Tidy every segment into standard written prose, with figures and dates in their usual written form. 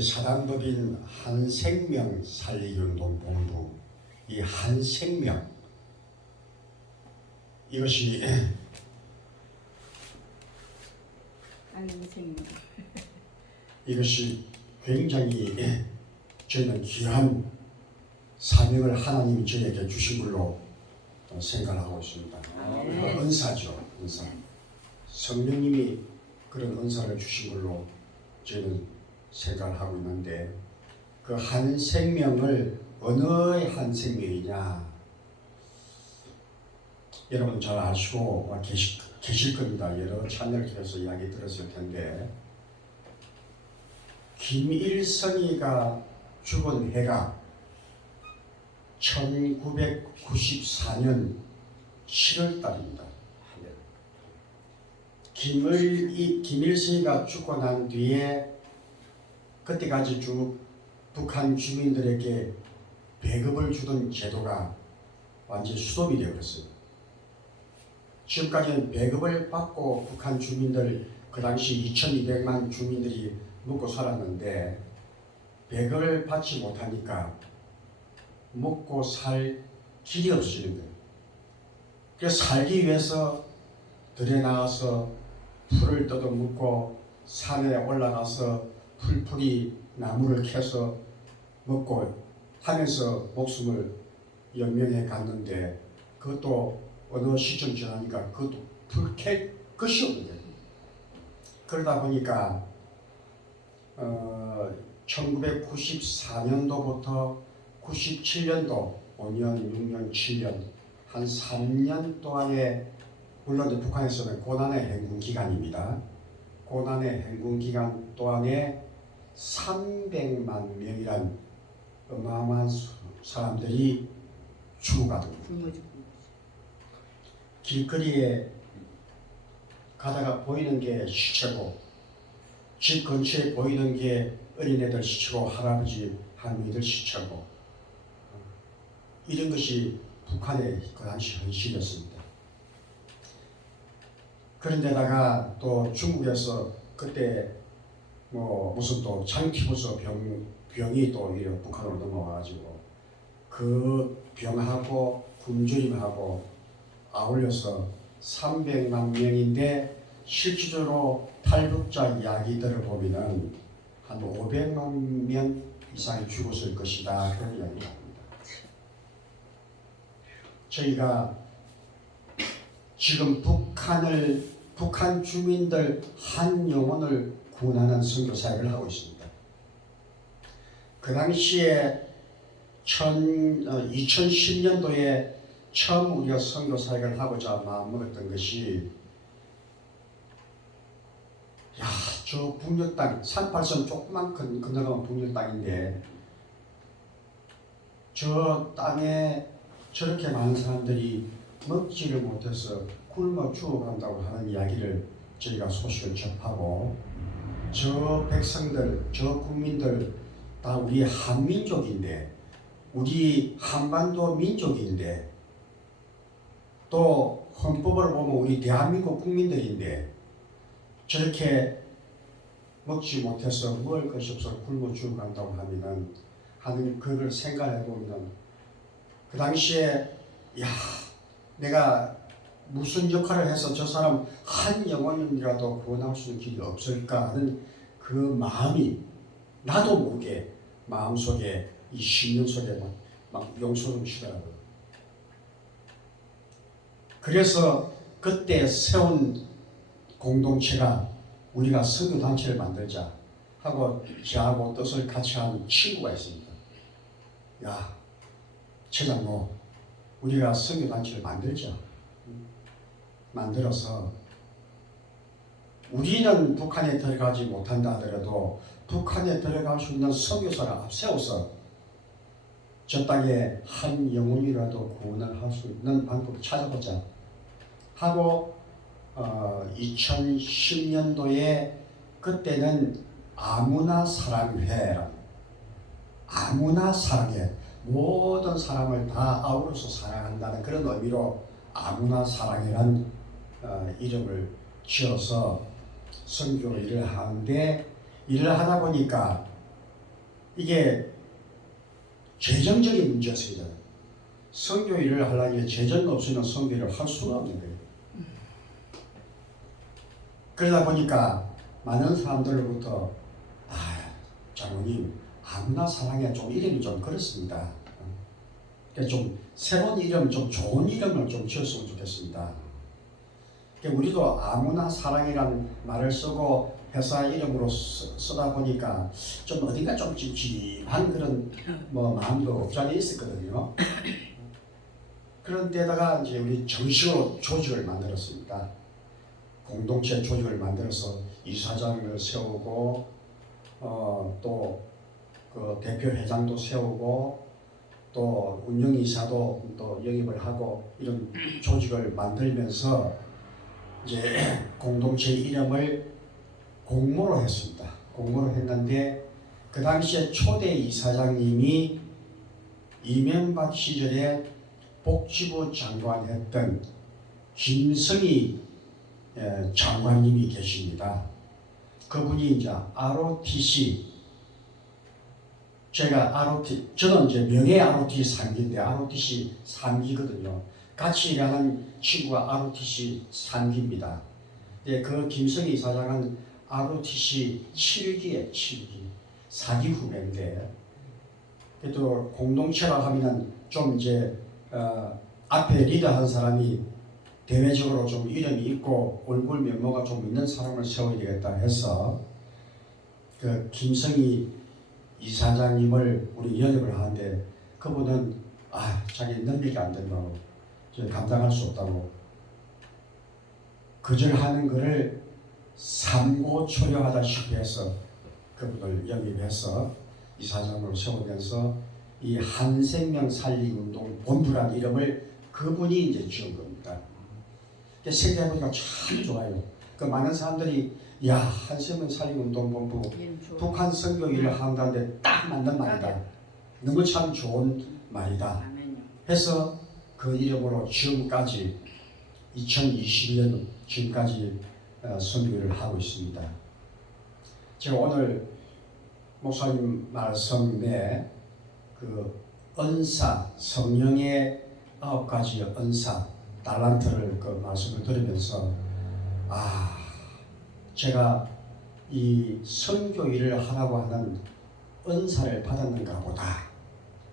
사단법인 한생명 살리기운동 본부, 이 한생명, 이것이 한생명 이것이 굉장히 저희는 귀한 사명을 하나님이 저에게 주신 걸로 생각하고 있습니다. 은사죠, 은사. 성령님이 그런 은사를 주신 걸로 저희는 생각을 하고 있는데, 그 한 생명을 어느 한 생명이냐, 여러분 잘 아시고 계실 겁니다. 여러 채널을 통해서 이야기 들었을 텐데, 김일성이가 죽은 해가 1994년 7월 달입니다. 김일성이가 죽고 난 뒤에 그때까지 쭉 북한 주민들에게 배급을 주던 제도가 완전히 수도이 되어버렸어요. 지금까지는 배급을 받고 북한 주민들, 그 당시 2200만 주민들이 먹고 살았는데, 배급을 받지 못하니까 먹고 살 길이 없어지는 거예요. 그래서 살기 위해서 들에 나가서 풀을 뜯어먹고 산에 올라가서 풀풀이 나무를 캐서 먹고 하면서 목숨을 연명해 갔는데, 그것도 어느 시점 지나니까 그것도 풀 캘 것이 없는 거예요. 그러다 보니까 1994년도부터 97년도 5년, 6년, 7년 한 3년 동안에, 물론 북한에서는 고난의 행군 기간입니다. 고난의 행군 기간 동안에 300만 명이란 어마어마한 사람들이 죽어가더군요. 길거리에 가다가 보이는 게 시체고, 집 근처에 보이는 게 어린애들 시체고, 할아버지 할머니들 시체고, 이런 것이 북한의 그 당시 현실이었습니다. 그런데다가 또 중국에서 그때 무슨 또 장티푸스 병이 또 북한으로 넘어와가지고 그 병하고 굶주림하고 아울러서 300만 명인데, 실질적으로 탈북자 이야기들을 보면은 한 500만 명 이상이 죽었을 것이다, 그런 이야기가 나옵니다. 저희가 지금 북한 주민들 한 영혼을 구원하는 선교 사역을 하고 있습니다. 그 당시에 2010년도에 처음 우리가 선교 사역을 하고자 마음먹었던 것이, 저 북녘 땅, 38선 조그만 건너가면 북녘 땅인데, 저 땅에 저렇게 많은 사람들이 먹지를 못해서 굶어 죽어간다고 하는 이야기를 저희가 소식을 접하고, 저 백성들, 저 국민들 다 우리 한민족인데, 우리 한반도 민족인데, 또 헌법을 보면 우리 대한민국 국민들인데, 저렇게 먹지 못해서 먹을 것이 없어 굶어 죽어간다고 하는 그걸 생각해 보면, 그 당시에 내가 무슨 역할을 해서 저 사람 한 영혼이라도 구원할 수 있는 길이 없을까 하는 그 마음이 나도 모르게 마음속에, 이 심령 속에 막 용솟음 치더라고요. 그래서 그때 세운 공동체가 우리가 선교단체를 만들자 하고 저하고 뜻을 같이 한 친구가 있습니다. 최장로, 우리가 선교단체를 만들자. 만들어서 우리는 북한에 들어가지 못한다 하더라도 북한에 들어갈 수 있는 선교사를 앞세워서 저 땅에 한 영혼이라도 구원을 할 수 있는 방법을 찾아보자 하고, 2010년도에 그때는 아무나 사랑회라는, 아무나 사랑해, 모든 사람을 다 아우러서 사랑한다는 그런 의미로 아무나 사랑이란 이름을 지어서 선교 일을 하는데, 일을 하다 보니까 이게 재정적인 문제였습니다. 선교 일을 하려면 재정 없이는 선교 일을 할 수가 없는 거예요. 그러다 보니까 많은 사람들로부터 장로님 아무나 사랑해 좀 이름이 좀 그렇습니다. 그러니까 좀 새로운 이름, 좀 좋은 이름을 좀 지었으면 좋겠습니다. 그러니까 우리도 아무나 사랑이라는 말을 쓰고 회사 이름으로 쓰다 보니까 좀 어딘가 좀 찝찝한 그런 마음도 없지 않아 있었거든요. 그런데다가 이제 우리 정식으로 조직을 만들었습니다. 공동체 조직을 만들어서 이사장을 세우고 또 그 대표 회장도 세우고 또 운영이사도 또 영입을 하고 이런 조직을 만들면서 이제 공동체 이름을 공모로 했습니다. 공모로 했는데 그 당시에 초대 이사장님이 이명박 시절에 복지부 장관 했던 김성희 장관님이 계십니다. 그분이 이제 ROTC, 저는 이제 명예 ROTC 3기인데 ROTC 3기거든요. 같이 일하는 친구가 ROTC 3기입니다. 그 김성희 이사장은 ROTC 7기에 7기, 4기 후배인데, 또 공동체라 하면은 좀 이제 앞에 리더한 사람이 대외적으로 좀 이름이 있고 얼굴 면모가 좀 있는 사람을 세워야 되겠다 해서 그 김성희 이사장님을 우리 영입을 하는데 그분은 자기 능력이 안 된다고 감당할 수 없다고 거절하는 것을 삼고초려하다시피 해서 그분을 영입해서 이사장으로 세우면서 이 한생명 살리운동 본부라는 이름을 그분이 이제 지은 겁니다. 생각해보니까 참 좋아요. 그 많은 사람들이 한생명 살리운동 본부 북한 선교 일을 한다는데 딱 맞는 말이다. 너무 참 좋은 말이다. 해서 그 이름으로 지금까지 2022년 지금까지 선교 일을 하고 있습니다. 제가 오늘 목사님 말씀에 그 은사, 성령의 9가지 은사, 달란트를 그 말씀을 들으면서 제가 이 선교 일을 하라고 하는 은사를 받았는가 보다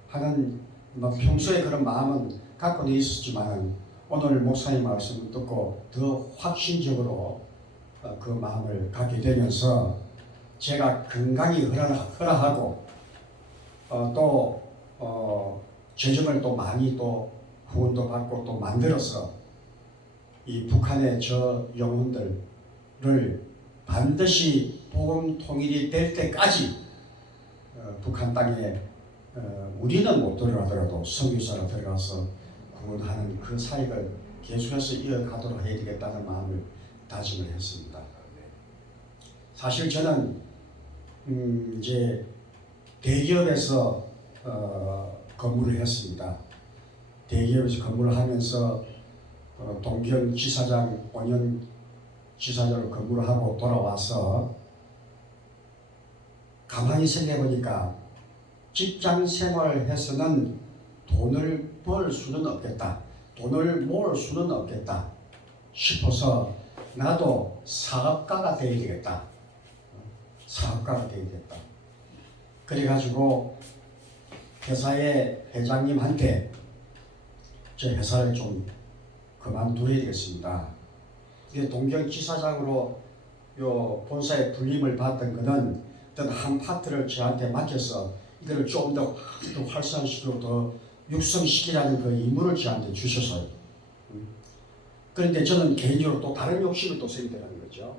하는 평소에 그런 마음은 갖고 있었지만 오늘 목사님 말씀을 듣고 더 확신적으로 그 마음을 갖게 되면서 제가 건강이 허락하고 또 재정을 또 많이 또 후원도 받고 또 만들어서 이 북한의 저 영혼들을 반드시 복음 통일이 될 때까지 북한 땅에 우리는 못 들어가더라도 선교사로 들어가서 구원하는 그 사역을 계속해서 이어가도록 해야 되겠다는 마음을 다짐을 했습니다. 사실 저는 이제 대기업에서 근무를 했습니다. 대기업에서 근무를 하면서 동경지사장 5년 지사장으로 근무를 하고 돌아와서 가만히 생각해보니까 직장 생활을 해서는 돈을 벌 수는 없겠다. 돈을 모을 수는 없겠다 싶어서 나도 사업가가 되어야 되겠다. 사업가가 되어야 되겠다. 그래가지고 회사의 회장님한테 저 회사를 좀 그만둬야 되겠습니다. 이게 동경지사장으로 요 본사에 불림을 받던 거는 어떤 한 파트를 저한테 맡겨서 이걸 좀 더 활성화시키고 더 육성시키라는 그 임무를 저한테 주셔서요. 그런데 저는 개인적으로 또 다른 욕심이 또 생기더라는 거죠.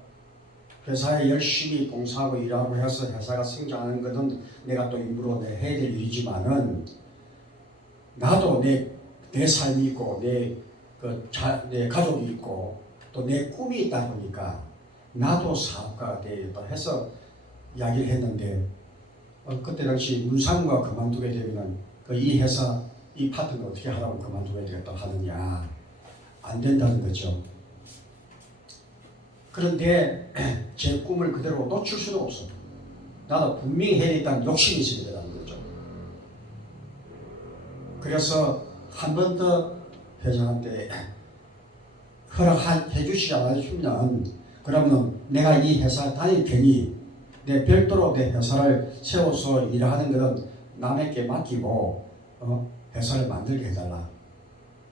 회사에 열심히 봉사하고 일하고 해서 회사가 성장하는 것은 내가 또 임무로 해야 될 일이지만은 나도 내 삶이 있고 내 가족이 있고 또 내 꿈이 있다 보니까 나도 사업가가 되겠다 해서 이야기를 했는데 그때 당시 문상무가 그만두게 되면 이 회사 이 파트는 어떻게 하라고 그만두게 되겠다 하느냐 안 된다는 거죠. 그런데 제 꿈을 그대로 놓칠 수는 없어. 나도 분명히 해야 된다는 욕심이 있습니다. 그래서 한 번 더 회장한테 허락해 주시지 않으시면 그러면 내가 이 회사 다닐 테니 내 별도로 내 회사를 세워서 일하는 것은 남에게 맡기고 회사를 만들게 해달라.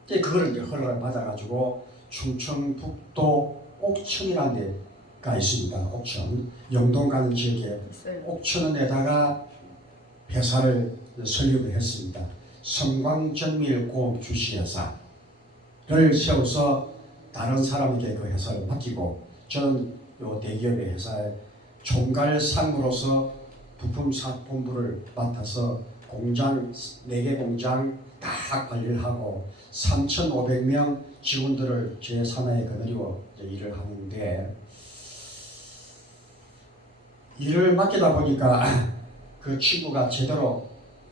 이제 그거를 이제 허락을 받아가지고 충청북도 옥천이라는 데가 있습니다. 옥천 영동 가는 지역에 옥천은 데다가 회사를 설립을 했습니다. 성광정밀공업 주식회사를 세워서 다른 사람에게 그 회사를 맡기고 저는 요 대기업의 회사에 총괄 상무로서 부품사업본부를 맡아서 공장 4개 공장 다 관리를 하고 3,500명 직원들을 제 산하에 거느리고 일을 하는데 일을 맡기다 보니까 그 친구가 제대로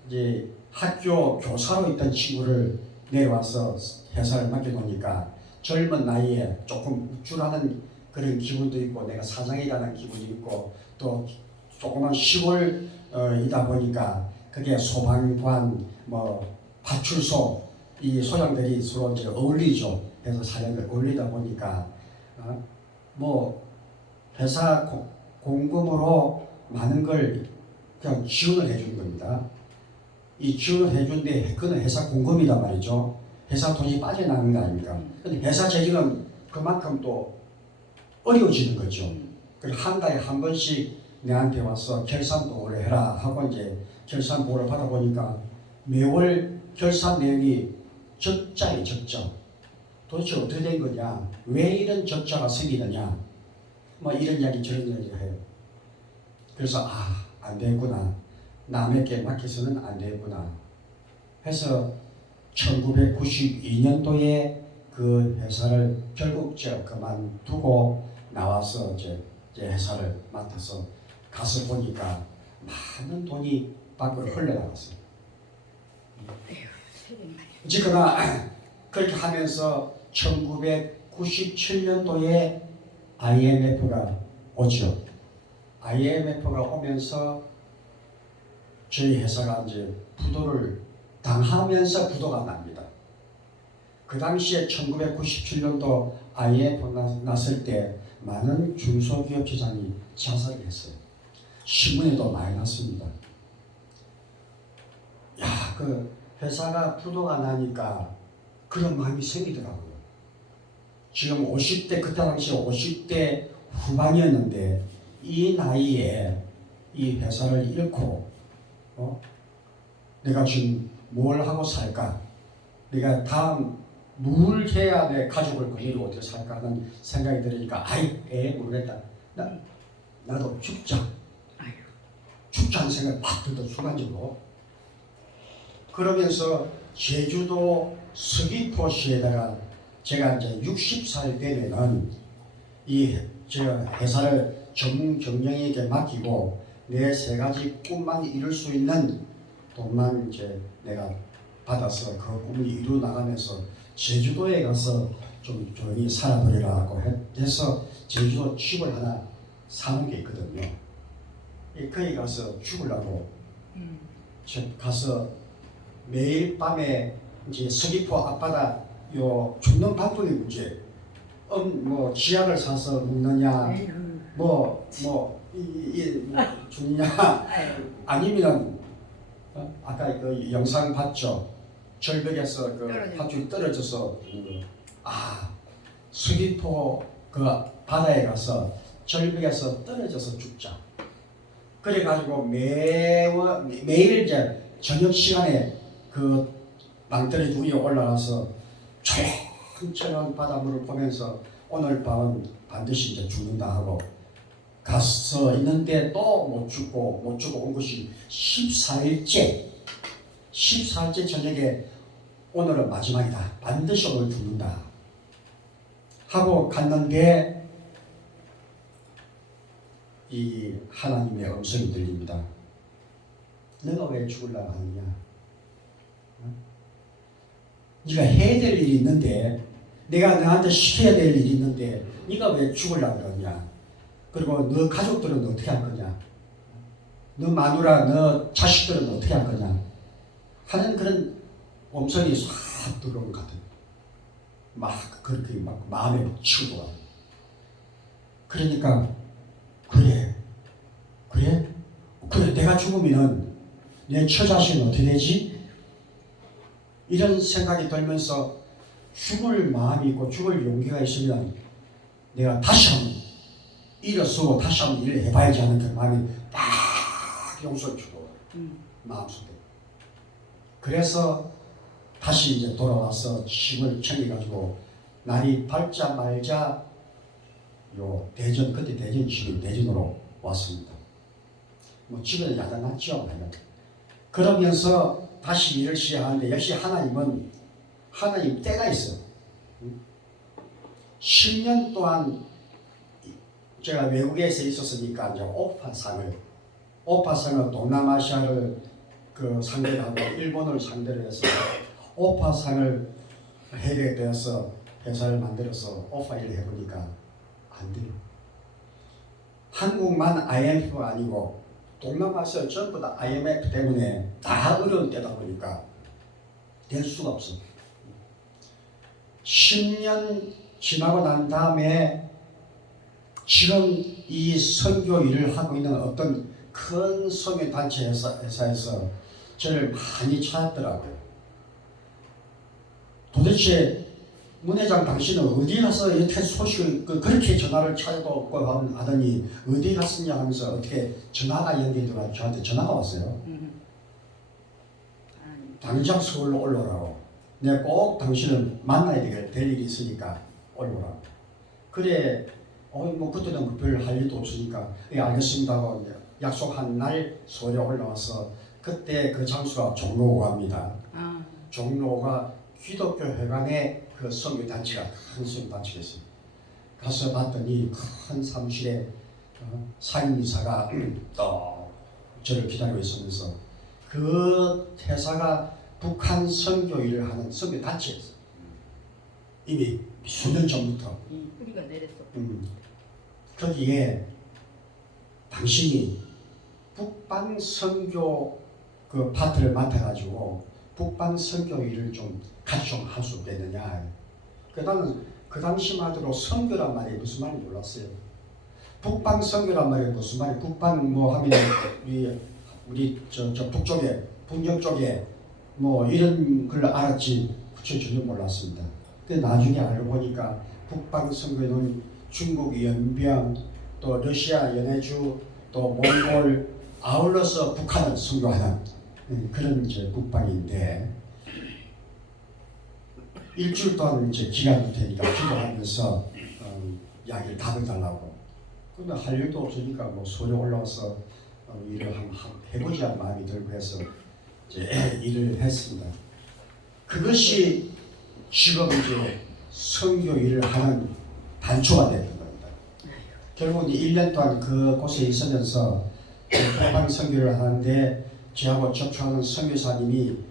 이제 학교 교사로 있던 친구를 내려와서 회사를 맡겨놓으니까 젊은 나이에 조금 우쭐하는 그런 기분도 있고 내가 사장이라는 기분이 있고 또 조그만 시골이다 보니까 그게 소방관 뭐 파출소 이 소장들이 서로 이제 어울리죠. 그래서 사장들 어울리다 보니까 뭐 회사 공금으로 많은 걸 그냥 지원을 해주는 겁니다. 이 지원을 해주는데 그건 회사 공금이단 말이죠. 회사 돈이 빠져나가는 거 아닙니까? 근데 회사 재정은 그만큼 또 어려워지는 거죠. 그래서 한 달에 한 번씩 내한테 와서 결산 보고를 해라 하고 이제 결산 보고를 받아보니까 매월 결산 내용이 적자예요, 적자. 도대체 어떻게 된 거냐? 왜 이런 적자가 생기느냐? 뭐 이런 이야기 저런 이야기 해요. 그래서 안 되겠구나. 남에게 맡겨서는 안 되겠구나. 해서 1992년도에 그 회사를 결국 제가 그만두고 나와서 이제 회사를 맡아서 가서 보니까 많은 돈이 밖으로 흘러나갔어요. 어쨌거나 그렇게 하면서 1997년도에 IMF가 오죠. IMF가 오면서 저희 회사가 이제 부도를 당하면서 부도가 납니다. 그 당시에 1997년도 IMF 났을 때 많은 중소기업체장이 자살을 했어요. 신문에도 많이 났습니다. 그 회사가 부도가 나니까 그런 마음이 생기더라고요. 지금 50대 그때 당시 50대 후반이었는데 이 나이에 이 회사를 잃고 내가 지금 뭘 하고 살까? 내가 다음 뭘 해야 내 가족을 거느리고 어떻게 살까 하는 생각이 들으니까 모르겠다. 나도 죽자 하는 생각이 막 들던 순간적으로 그러면서 제주도 서귀포시에다가 제가 이제 60살 되면은 저 회사를 전문 경영에게 맡기고 내 3가지 꿈만 이룰 수 있는 돈만 이제 내가 받아서 그 꿈을 이루 나가면서 제주도에 가서 좀 조용히 살아보리라고 해서 제주도 집을 하나 사는 게 있거든요. 거기 가서 죽으려고 가서 매일 밤에 이제 서귀포 앞바다 요 죽는 방법이 문제. 뭐 지약을 사서 먹느냐, 죽냐, 아니면 아까 그 영상 봤죠? 절벽에서 그 밧줄이 떨어져서 죽는 거. 서귀포 그 바다에 가서 절벽에서 떨어져서 죽자. 그래가지고 매일 이제 저녁 시간에 그 낭떠러지 위에 올라가서 조용조용 바닷물을 보면서 오늘 밤은 반드시 이제 죽는다 하고 가서 있는데 또 못 죽고 온 것이 14일째 저녁에 오늘은 마지막이다. 반드시 오늘 죽는다 하고 갔는데 이 하나님의 음성이 들립니다. 너가 왜 죽으려고 하느냐? 네가 해야 될 일이 있는데 내가 너한테 시켜야 될 일이 있는데 네가 왜 죽으려고 그러냐? 그리고 너 가족들은 어떻게 할 거냐? 너 마누라, 너 자식들은 어떻게 할 거냐? 하는 그런 음성이 싹 들어온 것 같아요. 막 그렇게 막 마음에 치고 와. 그러니까 그래 내가 죽으면은 내 처자식은 어떻게 되지? 이런 생각이 들면서 죽을 마음이 있고 죽을 용기가 있으면 내가 다시 한번 일어서고 다시 한번 일을 해봐야지 하는 그 마음이 딱 용서를 주고 마음속에. 그래서 다시 이제 돌아와서 집을 챙겨가지고 날이 밝자마자 요 대전, 그때 대전 지금 대전으로 왔습니다. 뭐 집은 야단났죠. 그러면서 다시 일을 시작하는데 역시 하나님 때가 있어요. 10년 동안 제가 외국에서 있었으니까 이제 오파상을 동남아시아를 그 상대로 하고 일본을 상대로 해서 오파상을 해야 되어서 회사를 만들어서 오파 일을 해보니까 안 돼요. 한국만 IMF가 아니고 동남아시아 전부 다 IMF 때문에 다 어려운 때다 보니까 될 수가 없어. 10년 지나고 난 다음에 지금 이 선교 일을 하고 있는 어떤 큰 선교 단체 회사에서 저를 많이 찾았더라고요. 도대체 문 회장 당신은 어디 가서 이렇게 소식을 그렇게 전화를 찾아도 없고 하더니 어디 갔었냐 하면서 어떻게 전화가 연결돼서 저한테 전화가 왔어요. 당장 서울로 올라오라고. 내가 꼭 당신을 만나야 될 일이 있으니까 올라오라고. 그래, 뭐 그때는 뭐 별 할 일도 없으니까 알겠습니다 하고 약속한 날 서울에 올라와서 그때 그 장소가 종로호가입니다. 종로호가 기독교 회관에 그 선교 단체가 큰 선교 단체가 있어요. 가서 봤더니 큰 사무실에 상임이사가 또 저를 기다리고 있으면서 그 회사가 북한 선교 일을 하는 선교 단체였어요. 이미 수년 전부터. 뿌리가 내렸어. 거기에 당신이 북방 선교 그 파트를 맡아가지고 북방 선교 일을 좀 같이 좀 할 수 없겠느냐. 나는 그 당시만 해도 선교란 말이 무슨 말인지 몰랐어요. 북방 선교란 말이 무슨 말이 북방 뭐 하면 우리 저 북쪽에 북녘 쪽에 뭐 이런 걸 알았지 전혀 몰랐습니다. 근데 나중에 알고 보니까 북방 선교는 중국 연병 또 러시아 연해주 또 몽골 아울러서 북한을 선교하는 그런 이제 북방인데 일주일 동안 이제 기간이 되니까 기도하면서 이야기를 답을 달라고. 근데 할 일도 없으니까 뭐 서울에 올라와서 일을 한번 해보자 마음이 들고 해서 이제 일을 했습니다. 그것이 지금 이제 선교 일을 하는 단초가 됐던 겁니다. 결국 1년 동안 그곳에 있으면서 북방 선교를 하는데 저하고 접촉하는 선교사님이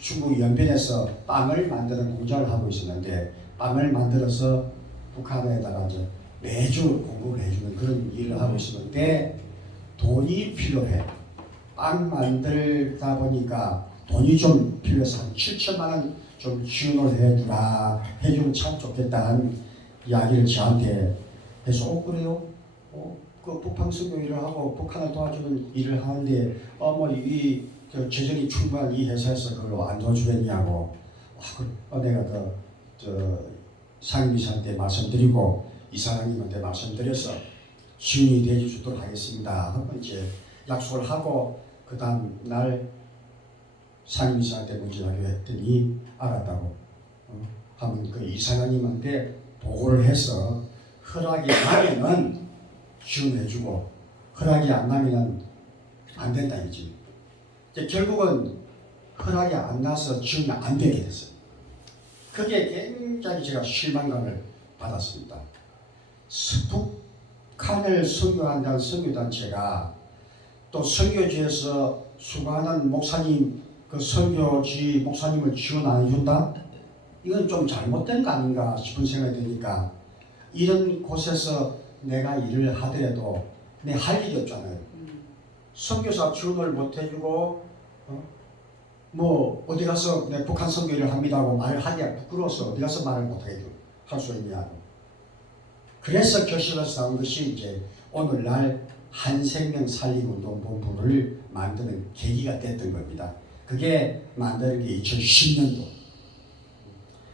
중국 연변에서 빵을 만드는 공장을 하고 있었는데 빵을 만들어서 북한에다가 이제 매주 공급을 해주는 그런 일을 하고 있었는데 돈이 필요해. 빵 만들다 보니까 돈이 좀 필요해서 한 7천만 원 좀 지원을 해주면 참 좋겠다는 이야기를 저한테 해서 그래요? 그 북방 선교 일을 하고 북한을 도와주는 일을 하는데 이 재정이 충분한 이 회사에서 그걸로 안 도와주겠냐고 내가 상임이사한테 말씀드리고 이사장님한테 말씀드려서 지원이 되어주도록 하겠습니다 하고 이제 약속을 하고 그 다음 날 상임이사한테 문진하기로 했더니 알았다고 하면 그 이사장님한테 보고를 해서 허락이 나면은 지원해주고 허락이 안 나면은 안 된다 이지. 결국은 허락이 안 나서 지원이 안 되게 됐어요. 그게 굉장히 제가 실망감을 받았습니다. 북한을 선교한다는 선교단체가 또 선교지에서 수고하는 목사님 그 선교지 목사님을 지원 안 해준다? 이건 좀 잘못된 거 아닌가 싶은 생각이 드니까 이런 곳에서 내가 일을 하더라도 내 할 일이 없잖아요. 선교사 지원을 못 해주고 뭐 어디 가서 내 북한 선교를 합니다고 말을 하기가 부끄러워서 어디 가서 말을 못하게 할 수 있냐고. 그래서 결실에서 나온 것이 이제 오늘날 한생명 살리운동본부를 만드는 계기가 됐던 겁니다. 그게 만드는 게 2010년도.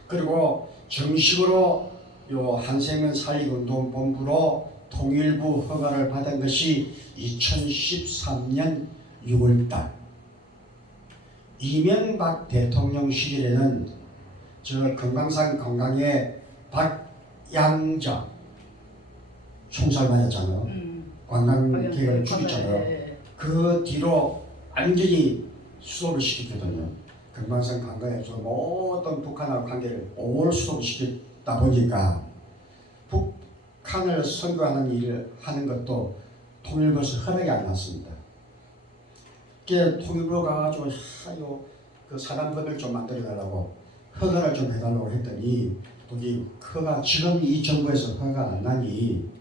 그리고 정식으로 요 한생명 살리운동본부로 통일부 허가를 받은 것이 2013년 6월달. 이명박 대통령 시절에는 저 금강산 관광에 박양자 총살 맞았잖아요. 관광객을 죽였잖아요. 그 뒤로 완전히 수도를 시켰거든요. 금강산 관광에서 모든 북한하고 관계를 올 수도를 시켰다 보니까 북한을 선거하는 일을 하는 것도 통일부에서 허락이 안 났습니다. 그게 통일부가 가지고 그 사단법을 좀 만들어달라고 허가를 좀 해달라고 했더니 거기 허가 지금 이 정부에서 허가 안 나니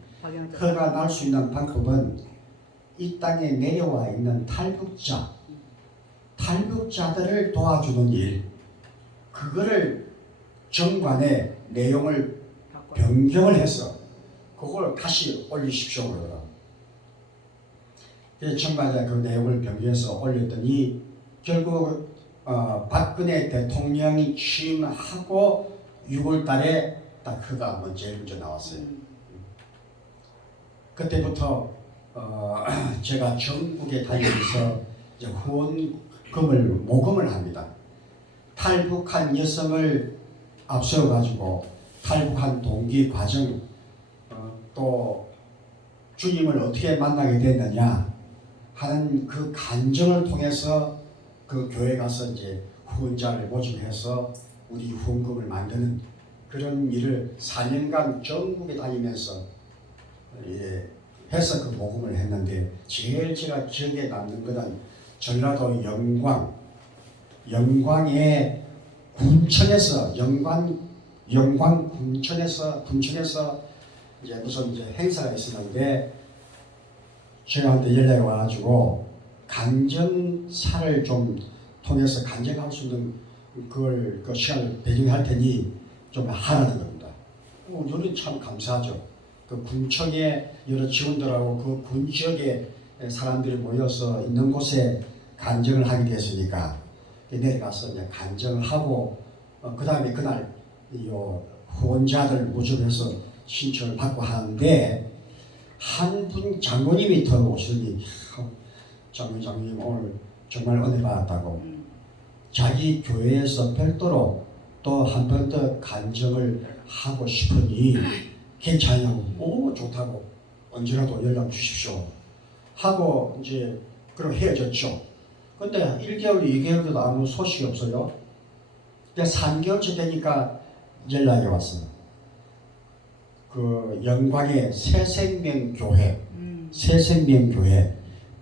허가 날 수 있는 방법은 이 땅에 내려와 있는 탈북자들을 도와주는 일, 그거를 정관의 내용을 변경을 해서 그걸 다시 올리십시오 그러더라고요. 정관의 그 내용을 변경해서 올렸더니 결국 박근혜 대통령이 취임하고 6월 달에 딱 그가 제일 먼저 나왔어요. 그때부터 제가 전국에 다니면서 이제 후원금을 모금을 합니다. 탈북한 여성을 앞세워 가지고 탈북한 동기 과정, 또 주님을 어떻게 만나게 됐느냐 하는 그 간증을 통해서 그 교회 가서 이제 후원자를 모집해서 우리 후원금을 만드는 그런 일을 4년간 전국에 다니면서 해서 그 모금을 했는데, 제일 제가 기억에 남는 것은 전라도 영광의 군천에서 영광 군천에서 이제 무슨 이제 행사가 있었는데 저희한테 연락이 와가지고 간정사를 좀 통해서 간정할 수 있는 그 시간을 배정할 테니 좀 하라는 겁니다. 저는 참 감사하죠. 그 군청의 여러 직원들하고 그 군 지역의 사람들이 모여서 있는 곳에 간정을 하게 됐으니까 내려가서 이제 간정을 하고 그 다음에 그날 후원자들 모집해서 신청을 받고 하는데 한 분 장로님이 더 오시더니 장로님 오늘 정말 은혜 받았다고 자기 교회에서 별도로 또 한 번 더 간정을 하고 싶으니 괜찮냐고, 오 좋다고 언제라도 연락 주십시오 하고 이제 그럼 헤어졌죠. 근데 1개월, 2개월도 아무 소식이 없어요. 근데 3개월째 되니까 연락이 왔어요. 그 영광의 새생명교회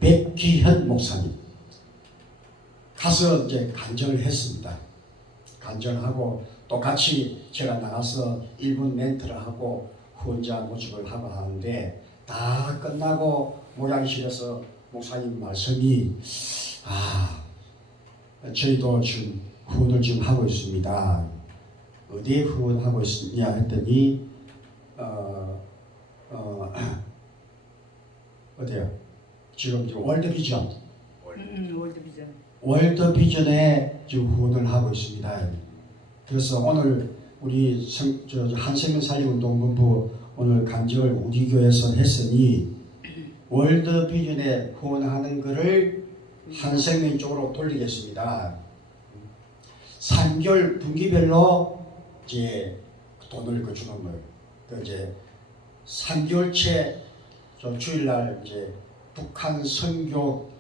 백기현 목사님 가서 이제 간증을 했습니다. 간증하고 똑같이 제가 나가서 1분 멘트를 하고 후원자 모집을 하고 하는데 다 끝나고 모양실에서 목사님 말씀이 저희도 지금 후원을 지금 하고 있습니다. 어디에 후원하고 있느냐 했더니 어디요? 지금 월드비전 월드비전에 지금 후원을 하고 있습니다. 그래서 오늘 우리 한생명 살리운동본부 오늘 간증을 우리 교회에서 했으니 월드비전에 후원하는 것을 한생명 쪽으로 돌리겠습니다. 3개월 분기별로 이제 돈을 주는 거예요. 이제 3개월째 주일날 이제 북한 선교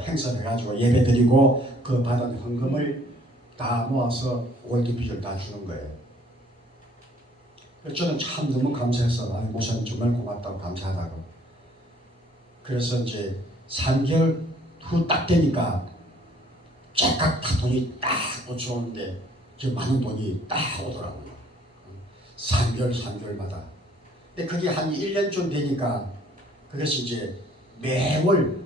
행사를 해가지고 예배드리고 그 받은 헌금을 다 모아서 월드비전 다 주는 거예요. 저는 참 너무 감사해서 목사님 정말 고맙다고 감사하다고. 그래서 이제 3개월 후 딱 되니까 쫙 다 돈이 딱 들어오는데 많은 돈이 딱 오더라고요. 3개월마다. 근데 그게 한 1년쯤 되니까 그것이 이제 매월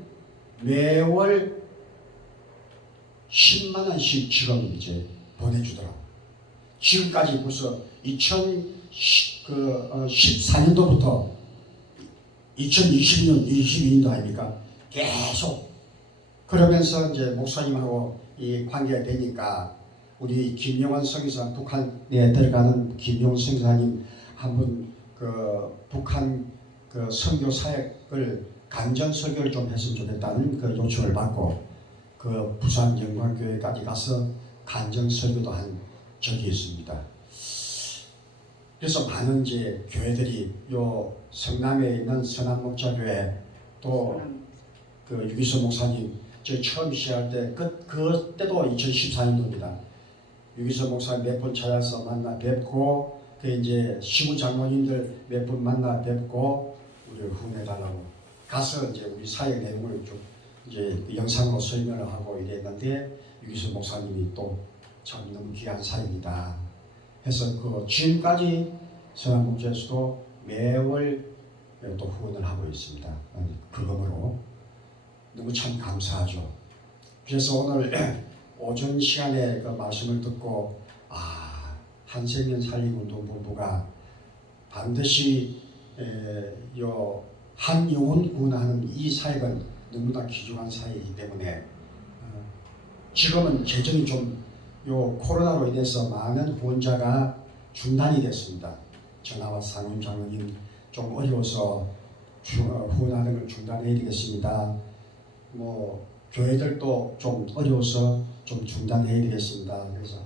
10만 원씩 지금 이제 보내주더라고. 지금까지 벌써 2014년도부터 2020년, 22년도 아닙니까? 계속 그러면서 이제 목사님하고 이 관계가 되니까 우리 김영환 성교사, 북한에 들어가는 김영환 성교사님 한번 그 북한 그 선교 사역을 간전 설교를 좀 했으면 좋겠다는 그 요청을 받고 그 부산 영광교회까지 가서 간전 설교도 한 적이 있습니다. 그래서 많은 이제 교회들이 요 성남에 있는 선한목자교회 또 그 유기서 목사님 저 처음 시작할 때 그때도 2014년도입니다. 유기서 목사님 몇 번 찾아서 만나 뵙고 그 이제 시군 장로님들 몇 번 만나 뵙고 우리를 후원해달라고 가서 이제 우리 사역 내용을 좀 이제 영상으로 설명을 하고 이랬는데 유기서 목사님이 또 참 너무 귀한 사역이다 해서 그 지금까지 선한목자에서도 매월 또 후원을 하고 있습니다. 그금으로 너무 참 감사하죠. 그래서 오늘 오전 시간에 그 말씀을 듣고 한생명 살리운동본부가 반드시 요 한영혼 구원하는 이 사역은 너무나 귀중한 사역이기 때문에 지금은 재정이 좀 요 코로나로 인해서 많은 후원자가 중단이 됐습니다. 전화와 상임 장로님 좀 어려워서 후원하는 걸 중단해야 되겠습니다. 뭐 교회들도 좀 어려워서 좀 중단해야 되겠습니다. 그래서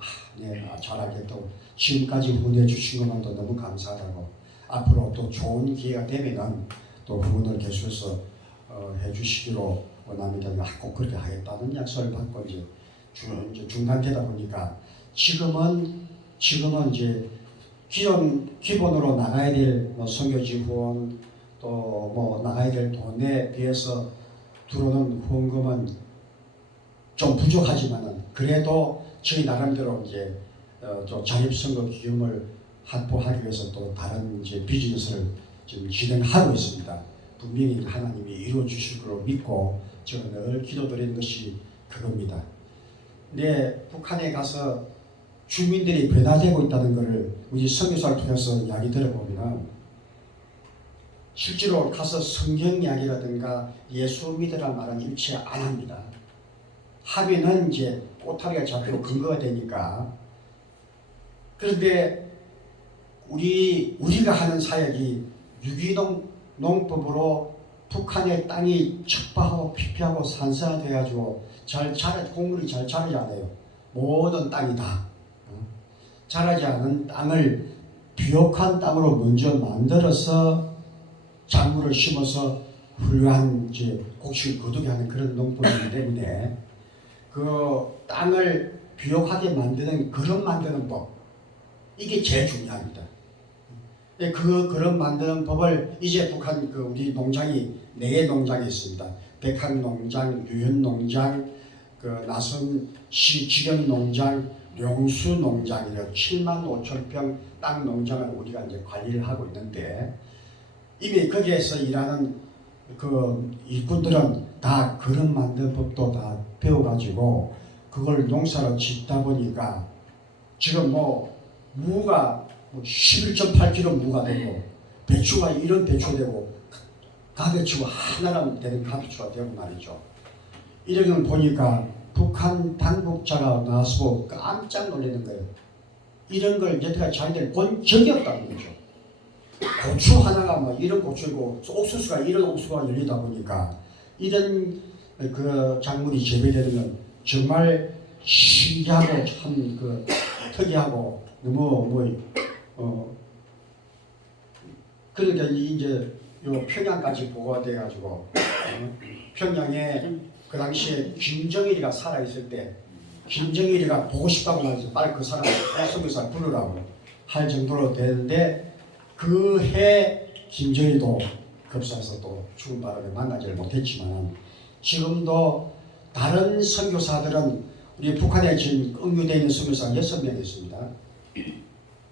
잘하겠다고 지금까지 후원해 주신 것만도 너무 감사하다고 앞으로 또 좋은 기회가 되면은 또 후원을 계속해서 해주시기로 원합니다. 꼭 그렇게 하겠다는 약속을 받고 이제 중단되다 보니까 지금은 이제 기본으로 나가야 될 선교지 후원 또 뭐 나가야 될 돈에 비해서 들어오는 후원금은 좀 부족하지만은 그래도 저희 나름대로 이제 자립선거 기금을 확보하기 위해서 또 다른 이제 비즈니스를 지금 진행하고 있습니다. 분명히 하나님이 이루어 주실 거로 믿고 저는 늘 기도드리는 것이 그겁니다. 근데 북한에 가서 주민들이 변화되고 있다는 것을 우리 선교사를 통해서 이야기 들어보면 실제로 가서 성경 이야기라든가 예수 믿으라는 말은 일치 안 합니다. 하면은 이제 꼬타리가 잡히고 근거가 되니까. 그런데 우리가 하는 사역이 유기농 농법으로 북한의 땅이 척박하고 피폐하고 산사돼가지고 곡물이 잘 자라지 않아요. 모든 땅이 다 자라지 않은 땅을 비옥한 땅으로 먼저 만들어서 작물을 심어서 훌륭한 이제 곡식을 거두게 하는 그런 농법이기 때문에 그 땅을 비옥하게 만드는 그런 만드는 법 이게 제일 중요합니다. 그런 만드는 법을 이제 북한 우리 농장이 4개 농장이 있습니다. 백한농장, 유현농장, 나선시 직영농장, 룡수농장 이렇게 7만 5천 평 땅 농장을 우리가 이제 관리를 하고 있는데 이미 거기에서 일하는 그 일꾼들은 다 그런 만드는 법도 다 배워가지고 그걸 농사로 짓다 보니까 지금 무가 11.8kg 무가 되고 배추가 이런 배추가 되고 가배추가 하나라면 되는 가배추가 되고 말이죠. 이런 걸 보니까 북한 당국자가 나와서 깜짝 놀라는 거예요. 이런 걸 여태까지 자기들 본 적이 없다는 거죠. 고추 하나가 이런 고추이고 옥수수가 이런 옥수수가 열리다 보니까 이런 그 작물이 재배되는 건 정말 신기하고 참 특이하고 너무 그러니까 이제 요 평양까지 보고가 돼가지고 평양에 그 당시에 김정일이가 살아있을 때 김정일이가 보고 싶다고 하면서 빨리 그 사람 선교사를 부르라고 할 정도로 되는데 그 해 김정일도 급사해서 또 죽은 바람에 만나지를 못했지만 지금도 다른 선교사들은 우리 북한에 지금 응유되어 있는 선교사가 6명 있습니다.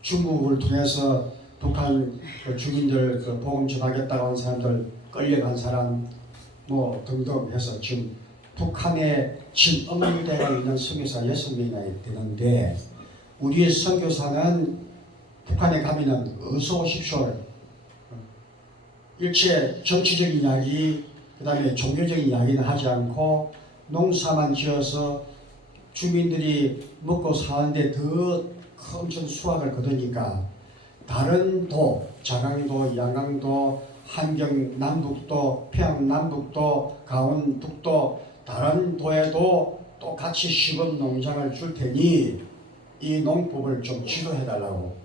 중국을 통해서 북한 주민들 복음 전하겠다고 하는 사람들 끌려간 사람 등등 해서 지금 북한에 지금 업무대가 있는 선교사 6명이나 되는데 우리 선교사는 북한에 가면은 어서 오십시오. 일체 정치적인 이야기, 그 다음에 종교적인 이야기는 하지 않고 농사만 지어서 주민들이 먹고 사는데 더 엄청 수확을 거두니까 다른 도, 자강도, 양강도, 한경 남북도, 평양 남북도, 강원 북도 다른 도에도 똑같이 시범 농장을 줄 테니 이 농법을 좀 지도해 달라고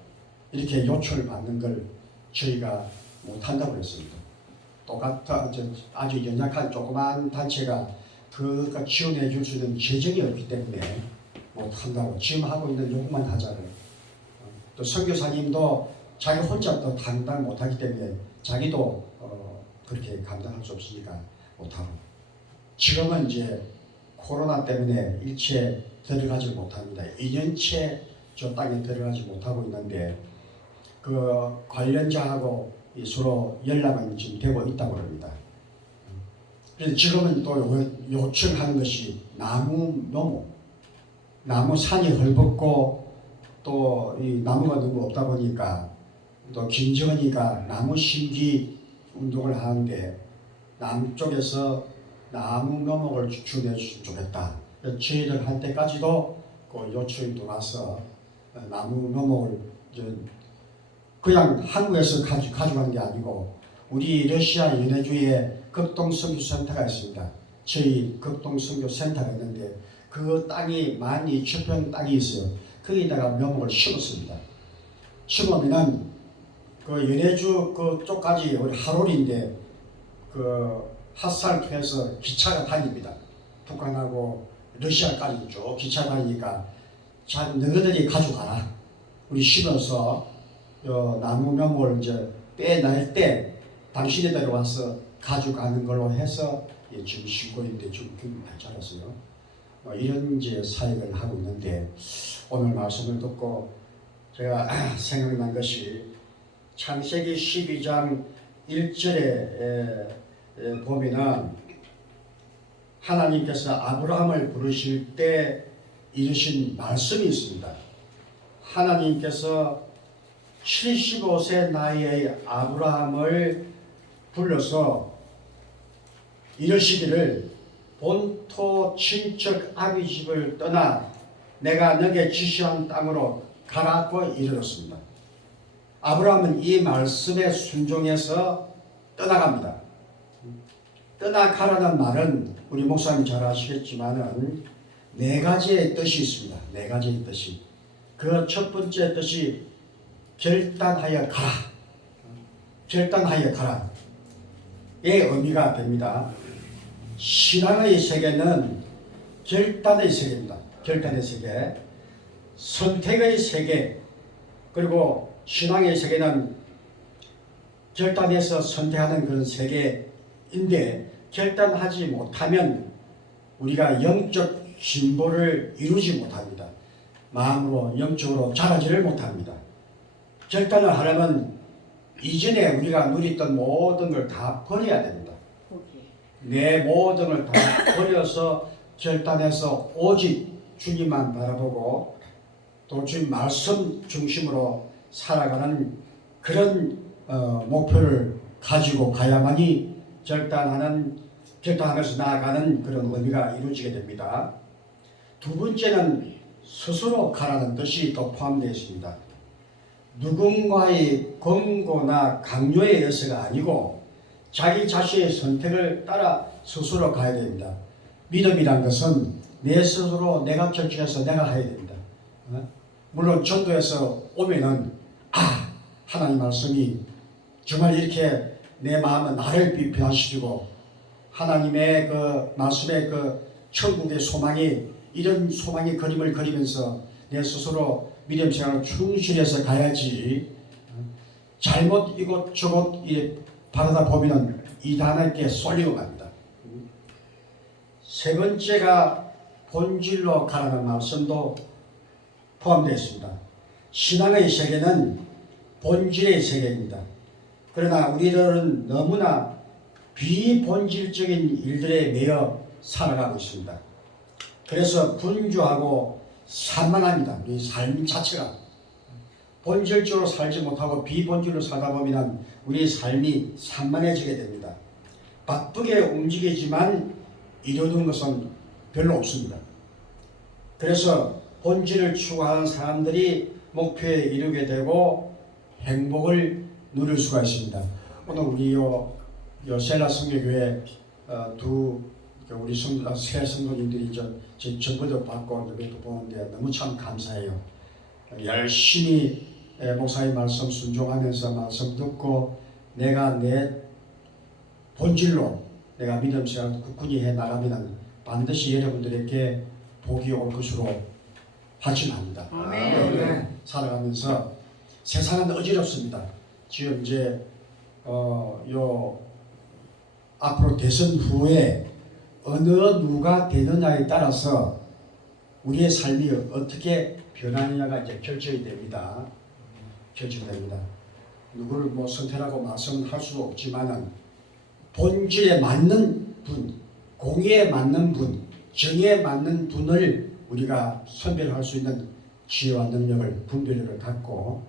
이렇게 요청을 받는 걸 저희가 못한다고 했습니다. 똑같은 아주 연약한 조그만 단체가 그가 지원해 줄 수 있는 재정이 없기 때문에 못한다고 지금 하고 있는 요구만 하자를. 또 선교사님도 자기 혼자 또 감당 못하기 때문에 자기도 그렇게 감당할 수 없으니까 못하고 지금은 이제 코로나 때문에 일체 들어가지 못합니다. 2년째 저 땅에 들어가지 못하고 있는데 그 관련자하고 서로 연락은 지금 되고 있다고 합니다. 그래서 지금은 또 요청하는 것이 나무 노무, 나무 산이 헐벗고 또 이 나무가 너무 없다 보니까 또 김정은이가 나무 심기 운동을 하는데 남쪽에서 나무 묘목을 주내주시면 좋겠다. 저희들 할 때까지도 그 요청이 들어와서 나무 묘목을 그냥 한국에서 가져간 게 아니고 우리 러시아 연해주에 극동선교센터가 있습니다. 저희 극동선교센터가 있는데 그 땅이 12,000평 땅이 있어요. 거기다가 묘목을 심었습니다. 심으면은 그 연해주 그쪽까지 우리 하롤인데 그 핫산을 통해서 기차가 다닙니다. 북한하고 러시아까지 쭉 기차 다니니까 자 너희들이 가져가라. 우리 심어서 나무 묘목을 이제 빼낼 때 당신네들이 와서 가져가는 걸로 해서 지금 심고 있는데 지금 굉장히 자랐어요. 이런 이제 사역을 하고 있는데 오늘 말씀을 듣고 제가 생각난 것이 창세기 12장 1절에 보면은 하나님께서 아브라함을 부르실 때 이르신 말씀이 있습니다. 하나님께서 75세 나이의 아브라함을 불러서 이르시기를 본토 친척 아비 집을 떠나 내가 너에게 지시한 땅으로 가라고 이르렀습니다. 아브라함은 이 말씀에 순종해서 떠나갑니다. 떠나가라는 말은 우리 목사님 잘 아시겠지만은 네 가지의 뜻이 있습니다. 네 가지의 뜻이. 그 첫 번째 뜻이 결단하여 가라. 결단하여 가라. 의 의미가 됩니다. 신앙의 세계는 결단의 세계입니다. 결단의 세계. 선택의 세계. 그리고 신앙의 세계는 결단해서 선택하는 그런 세계인데 결단하지 못하면 우리가 영적 진보를 이루지 못합니다. 마음으로 영적으로 자라지를 못합니다. 결단을 하려면 이전에 우리가 누렸던 모든 걸 다 버려야 됩니다. 내 모든 걸 다 버려서 결단해서 오직 주님만 바라보고 또 주님 말씀 중심으로 살아가는 그런 목표를 가지고 가야만이 결단하면서 나아가는 그런 의미가 이루어지게 됩니다. 두 번째는 스스로 가라는 뜻이 또 포함되어 있습니다. 누군가의 권고나 강요에 의해서가 아니고 자기 자신의 선택을 따라 스스로 가야 됩니다. 믿음이란 것은 내 스스로 내가 결정해서 내가 해야 됩니다. 물론 전도에서 오면은 하나님 말씀이 정말 이렇게 내 마음은 나를 변화시키고 하나님의 그 말씀의 그 천국의 소망이 이런 소망의 그림을 그리면서 내 스스로 믿음 생활을 충실해서 가야지 잘못 이곳저곳 바라다 보면은 이단에게 쏠리고 갑니다. 세 번째가 본질로 가라는 말씀도 포함되어 있습니다. 신앙의 세계는 본질의 세계입니다. 그러나 우리들은 너무나 비본질적인 일들에 매여 살아가고 있습니다. 그래서 분주하고 산만합니다. 우리 삶 자체가 본질적으로 살지 못하고 비본질로 살다 보면 우리 삶이 산만해지게 됩니다. 바쁘게 움직이지만 이루는 것은 별로 없습니다. 그래서 본질을 추구하는 사람들이 목표에 이르게 되고 행복을 누릴 수가 있습니다. 오늘 우리 요 셀라 성교교회 우리 새 성도님들이 제 전부도 받고 이렇게 보는데 너무 참 감사해요. 열심히 목사님 말씀 순종하면서 말씀 듣고 내가 내 본질로 내가 믿음 생활 굳건히 해 나가면 반드시 여러분들에게 복이 올 것으로 확신합니다. 살아가면서 세상은 어지럽습니다. 지금 이제 앞으로 대선 후에 어느 누가 되느냐에 따라서 우리의 삶이 어떻게 변하느냐가 이제 결정이 됩니다. 누구를 선택하고 말씀할 수도 없지만은 본질에 맞는 분, 공의에 맞는 분, 정의에 맞는 분을 우리가 선별할 수 있는 지혜와 능력을 분별력을 갖고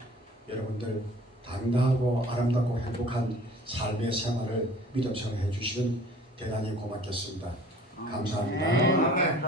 여러분들 당당하고 아름답고 행복한 삶의 생활을 믿음처럼 해주시면 대단히 고맙겠습니다. 감사합니다.